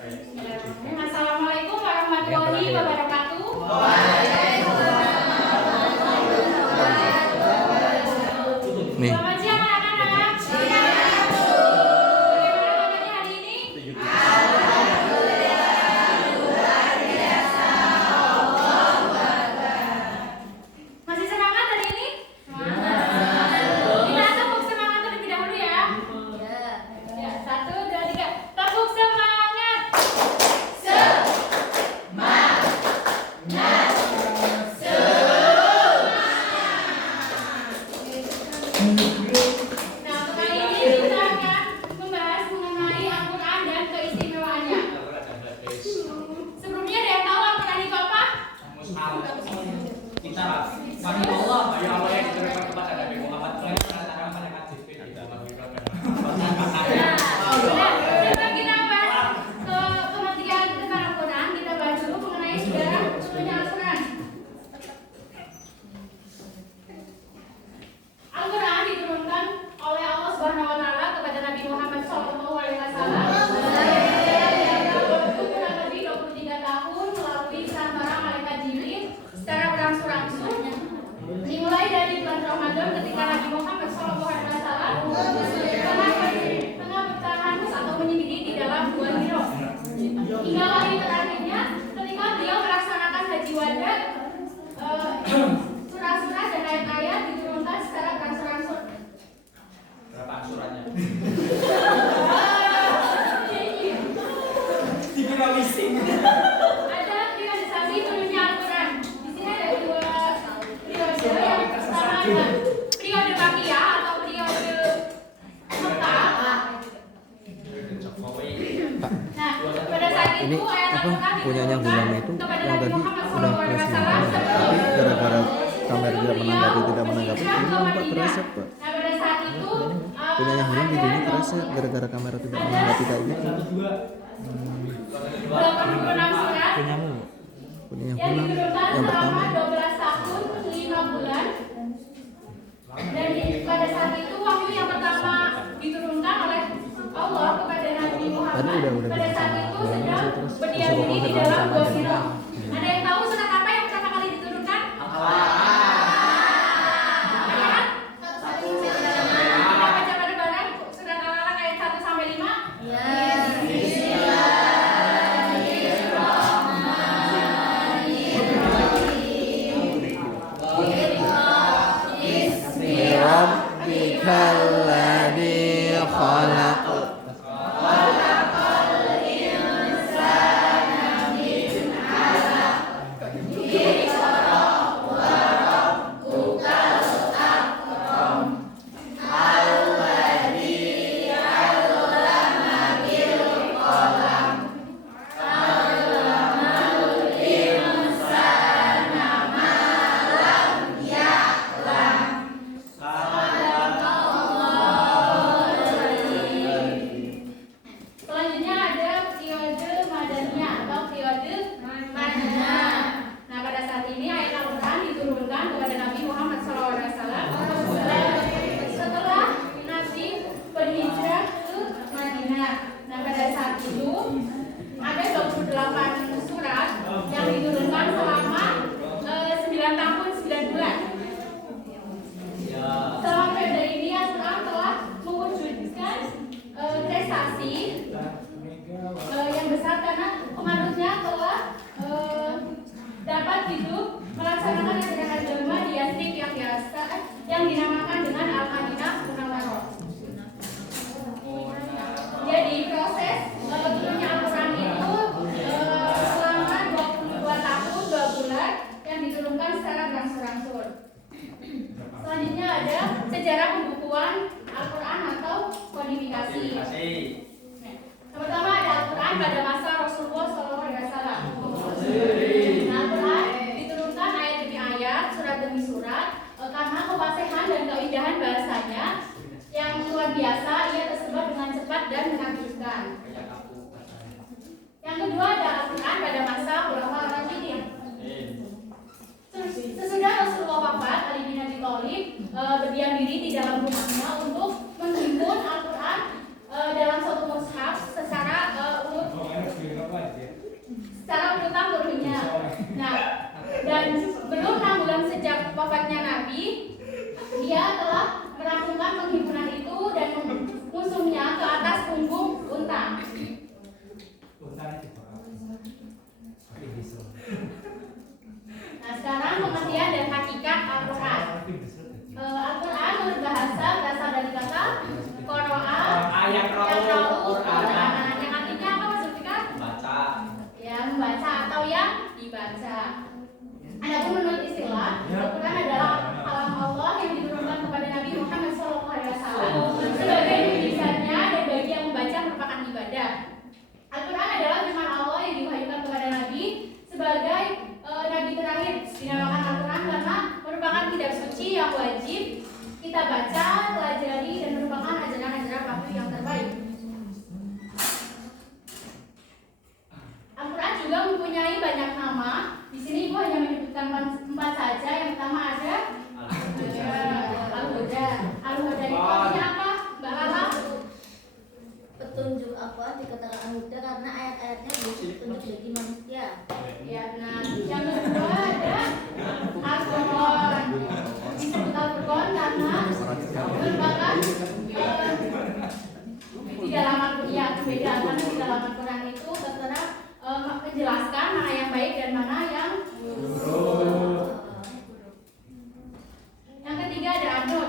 Assalamualaikum warahmatullahi wabarakatuh. Nih. Selamat siang anak-anak. Bagaimana kabarnya hari ini? Masih semangat hari ini? Kita tepuk semangat terlebih dahulu ya. Ya, 1, 2, 3. Tepuk semangat. Nah, kali ini kita akan membahas mengenai Al-Quran dan keistimewaannya. Sebelumnya ada yang tahu Al-Quran itu apa? Kita bagi Allah, bagi Allah yang diberikan kepada Nabi Muhammad menandakan malaikat Jibril di dalam hidup. Sebelum kita bahas kematian tentang Al-Quran, kita bahas dulu mengenai sejarah turunnya Al-Quran. Al-Quran diturunkan oleh Allah Subhanahu wa taala kepada Nabi Muhammad sallallahu alaihi wasallam. Kurang lebih 23 tahun melalui perantara malaikat Jibril secara berangsur-angsur. Dimulai dari bulan Ramadan ketika Nabi Muhammad sallallahu alaihi wasallam tengah bertahan atau menyendiri di dalam gua Hira. Hingga hari terakhirnya ketika beliau melaksanakan haji wada, surah-surah dan ayat-ayat diturunkan secara berangsur-angsur. Berapa angsurannya? Ada periodisasi turunnya Al-Quran. Di sini ada 2 periode. Yang pertama adalah periode Makkiyah atau periode Mekah. Nah, pada saat Ini itu ayat apa Al-Quran punyanya diturunkan Hulama itu kepada yang Nabi tadi Muhammad udah SAW kelas 5 tapi gara-gara kamera tidak menanggapi ini Pak kereset Pak. Nah, pada saat itu Punyanya Hulam videonya kereset gara-gara kamera tidak menanggapi kayak gitu. 86 surat Punyanya yang Hulam diturunkan yang pertama. selama 12 tahun 5 bulan. Dan pada saat itu wahyu yang pertama diturunkan oleh Allah kepada Nabi Muhammad. Tadi udah Pada saat sama. itu Bilangnya sedang sih terus berdiam disuruh diri di konfirmasi dalam sama gua dia. Hira. Ada yang tahu surat apa yang pertama kali diturunkan? Ayat? Kita baca bareng-bareng surat Al-Alaq ayat 1 sampai 5. Rabbikal ladzi khalaq Selanjutnya ada periode Madaniyah atau periode Madinah. Nah, pada saat ini ayat Al-Quran diturunkan kepada Nabi Muhammad SAW setelah Nabi berhijrah ke Madinah. Nah, pada saat itu ada 28 surat yang diturunkan selama 9 tahun 9 bulan. Selama periode ini Al-Quran telah mewujudkan prestasi yang besar karena penganutnya telah dapat hidup melaksanakan ajaran agama di Yatsrib yang biasa yang dinamakan dengan Al-Madinah Munawwarah. Jadi proses turunnya Al-Quran itu selama 22 tahun 2 bulan yang diturunkan secara berangsur-angsur. Selanjutnya ada sejarah pembukuan Al-Quran atau kodifikasi. Yang pertama ada Al-Quran pada masa Rasulullah SAW. Al-Quran diturunkan ayat demi ayat, surat demi surat, karena kefasihan dan keindahan bahasanya yang luar biasa, ia tersebar dengan cepat dan menakjubkan. Yang kedua ada Al-Quran pada masa Khulafaur Rasyidin. Sesudah Rasulullah wafat, Ali bin Abi Thalib berdiam diri di dalam rumahnya untuk menghimpun Al-Quran dalam suatu mushaf secara urut Nah, dan belum 6 bulan sejak wafatnya Nabi, dia telah melakukan penghimpunan itu dan mengusungnya ke atas punggung unta. Nah, sekarang pengertian dan hakikat Al-Quran. Al-Quran menurut bahasa berasal dari kata Qira'a yang Qur'an. Yang artinya apa Mas Zulfikar? Baca. Ya, membaca atau yang dibaca. Adapun menurut istilah, Al-Quran adalah kalam Allah yang diturunkan kepada Nabi Muhammad SAW sebagai tulisannya dan bagi yang membaca merupakan ibadah. Al-Quran adalah firman Allah yang diwahyukan kepada Nabi sebagai Nabi terakhir. Dinamakan Al-Quran karena merupakan kitab suci yang wajib kita baca, pelajari, dan merupakan ajaran-ajaran wahyu yang terbaik. Al-Quran juga mempunyai banyak nama. Di sini Ibu hanya menyebutkan 4 saja. Yang pertama ada Al-Huda. Al-Huda itu artinya apa, Mbak Lala? Petunjuk. Apa dikatakan Al-Huda karena ayat-ayatnya berisi petunjuk bagi manusia. Ya benar. Yang kedua ada Al-Qur'an. Disebut Al-Qur'an karena merupakan di dalam Al-Qur'an beda karena di dalam Al-Qur'an itu tertera menjelaskan mana yang baik dan mana yang buruk. Yang ketiga ada An-Nur.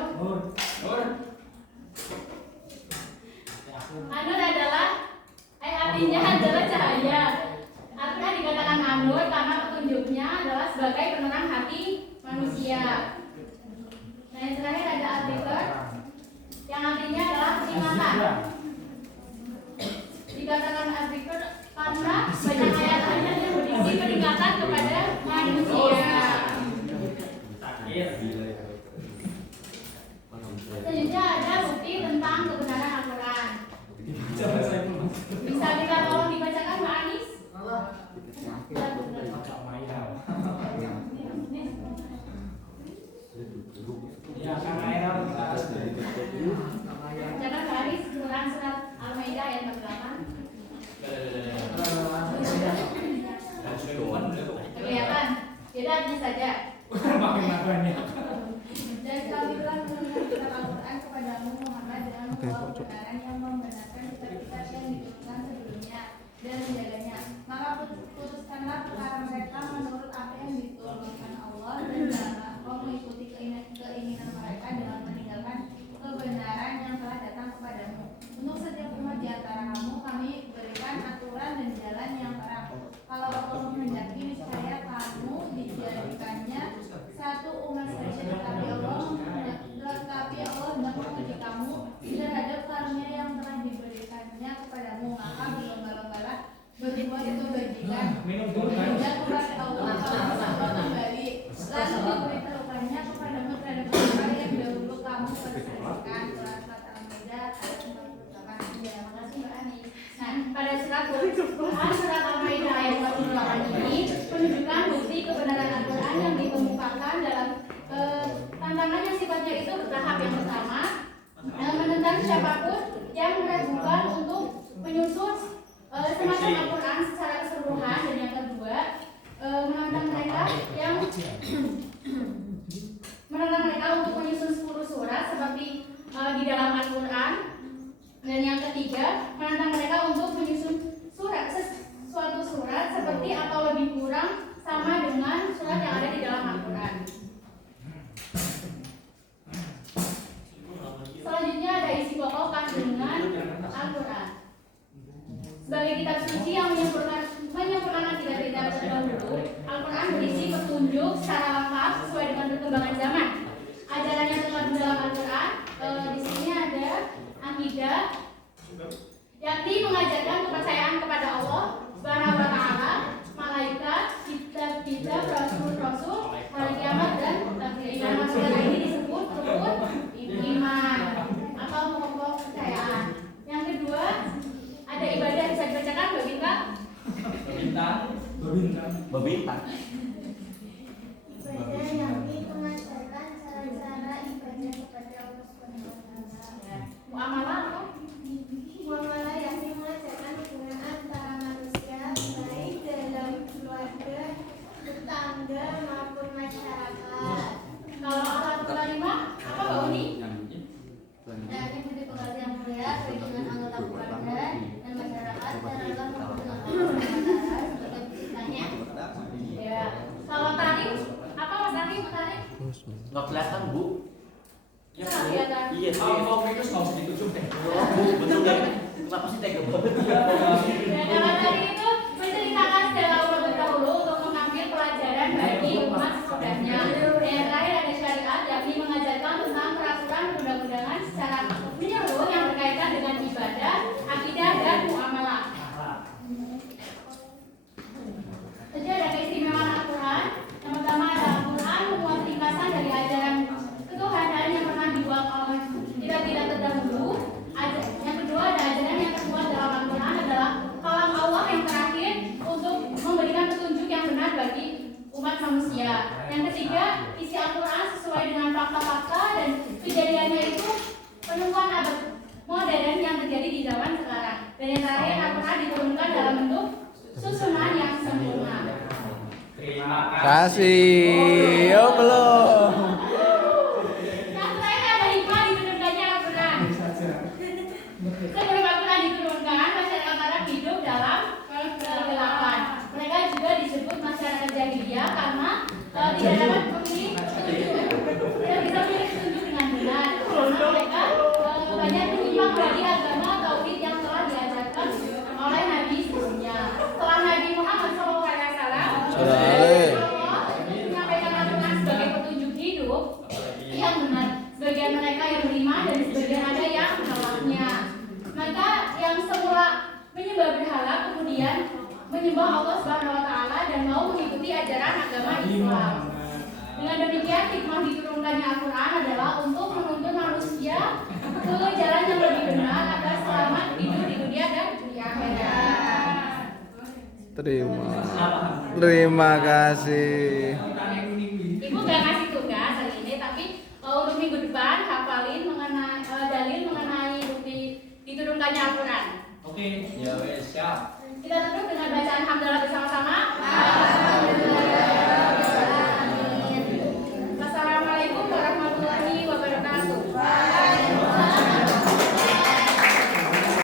An-Nur adalah artinya adalah cahaya. Al-Quran dikatakan An-Nur karena petunjuknya adalah sebagai penerang hati manusia. Nah, yang terakhir ada Al-Dzikr yang artinya adalah peringatan. Dikatakan Al-Dzikr karena banyak ayat-ayat yang berisi peringatan kepada manusia. Selanjutnya ada bukti tentang kebenaran Al-Quran. Bisa kita tolong dibacakan Mbak Anis? Ya, karena era kita Bacakan Mbak Anis Quran surat Al-Maidah ayat 48. Kelihatan? Tidak hanya saja. Dan kami telah menurunkan kitab Al-Quran kepadamu Muhammad dengan membawa kebenaran yang membenarkan kitab-kitab yang diturunkan sebelumnya dan menjaganya. Maka putuskanlah perkara mereka menurut apa yang diturunkan Allah dan janganlah engkau mengikuti keinginan mereka dengan meninggalkan kebenaran yang telah datang kepadamu. Untuk setiap umat di antara kamu kami berikan aturan dan jalan yang terang. Kalau Allah menghendaki niscaya kamu dijadikannya satu umat saja, tetapi Allah hendak menguji kamu terhadap karunia yang telah diberikannya kepadamu. Maka berlomba-lombalah berbuat kebajikan hingga kepada Allah kembali, lalu diberitahukannya kepadamu terhadap perkara yang dahulu kamu perselisihan. Surat Al-Maidah ayat 48. Ya, makasih Mbak Ani. Nah, pada surat Al-Maidah ayat 48 ini menunjukkan bukti kebenaran Al-Quran yang dikemukakan dalam tantangan yang sifatnya itu bertahap. Yang pertama, menentang siapapun yang meragukan untuk menyusun semacam Al-Quran secara keseluruhan, dan yang kedua, menentang mereka untuk menyusun 10 surat seperti di dalam Al-Quran, dan yang ketiga, menentang mereka untuk menyusun suatu surat seperti atau lebih kurang sama dengan surat yang ada di dalam Al-Quran. Selanjutnya ada isi pokok kandungan Al-Quran. Sebagai kitab suci yang menyempurnakan kitab-kitab terdahulu, Al-Quran berisi petunjuk secara lengkap sesuai dengan perkembangan zaman. Ajaran yang terkandung dalam Al-Quran di sini ada akidah, yakni mengajarkan kepercayaan kepada Allah Subhanahu wa Ta'ala, malaikat, kitab-kitab, rasul-rasul, hari kiamat, dan takdir. Yang maksudnya ini disebut rukun iman atau pokok kepercayaan. Yang kedua, ada ibadah. Bisa dibacakan Mbak Bintang? Bebintang. Ibadah yakni mengajarkan cara-cara ibadah kepada Allah SWT. Muamalah apa? Muamalah yakni mengajarkan hubungan antara manusia baik dalam keluarga Nggak kelihatan, Bu. Ya, Nggak kelihatan. Iya, Kalau itu nggak usah ditutup deh. betul kan? Kenapa sih tega banget? Dan dalam tadi itu menceritakan sejarah umat terdahulu untuk mengambil pelajaran bagi umat sesudahnya. Dan yang terakhir ada syariat, yakni mengajarkan tentang peraturan undang-undangan secara menyeluruh yang berkaitan dengan ibadah, akidah, dan muamalah. Jadi ada keistimewaan Al-Quran. Yang pertama ada Al-Quran memuat ringkasan dari ajaran ketuhanan yang pernah dibuat oleh tidak terdahulu. Yang kedua ada ajaran yang termuat dalam Al-Quran adalah kalam Allah yang terakhir untuk memberikan petunjuk yang benar bagi umat manusia. Yang ketiga, isi Al-Quran sesuai dengan fakta-fakta dan kejadiannya itu penemuan abad modern yang terjadi di zaman sekarang. Dan yang terakhir, Al-Quran diturunkan dalam bentuk susunan yang sempurna. Terima Kasih. Yo belum. Yang terakhir ada hikmah diturunkannya Al-Quran. Sebelum Al-Quran diturunkan, masyarakat Arab hidup dalam kegelapan. Mereka juga disebut masyarakat jahiliyah karena tidak dapat memilih petunjuk, tidak bisa memilih petunjuk dengan benar. Karena mereka banyak menyimpang dari agama tauhid yang telah diajarkan oleh Nabi sebelumnya. Setelah Nabi Muhammad SAW menyampaikan Al-Quran sebagai petunjuk hidup yang benar, sebagian mereka yang beriman dan sebagian ada yang menolaknya. Maka yang semula menyembah berhala kemudian menyembah Allah Subhanahu wa taala dan mau mengikuti ajaran agama Islam. Dengan demikian hikmah diturunkannya Al-Quran adalah untuk menuntun manusia ke jalan yang lebih benar agar selamat hidup di dunia dan di akhirat. Terima kasih. Ibu gak ngasih tugas hari ini, tapi untuk minggu depan hafalin mengenai dalil mengenai bukti diturunkannya Al-Quran. Oke, ya wes siap. Kita tutup dengan bacaan hamdalah bersama